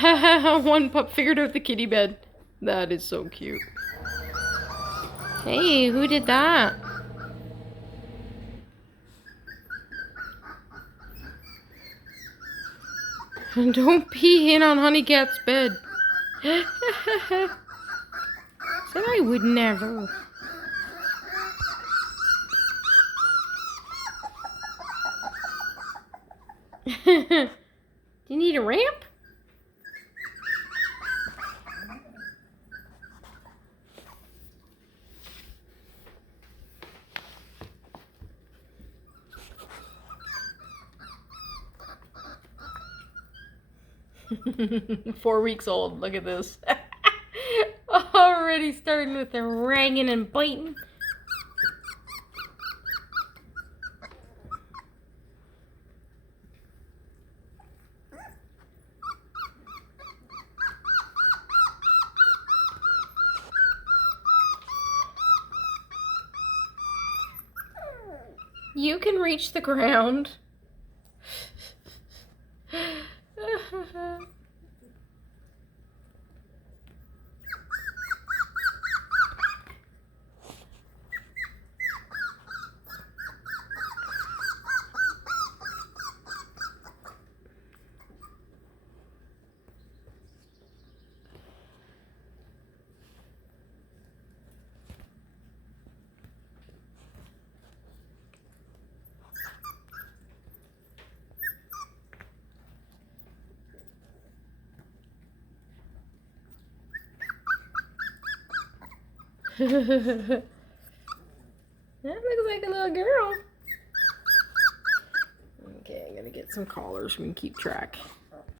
One pup figured out the kitty bed. That is so cute. Hey, who did that? Don't pee in on Honeycat's bed. Said I would never. Do you need a ramp? Four weeks old. Look at this. Already starting with the ragging and biting. You can reach the ground. That looks like a little girl. Okay, I'm gonna get some collars so we can keep track.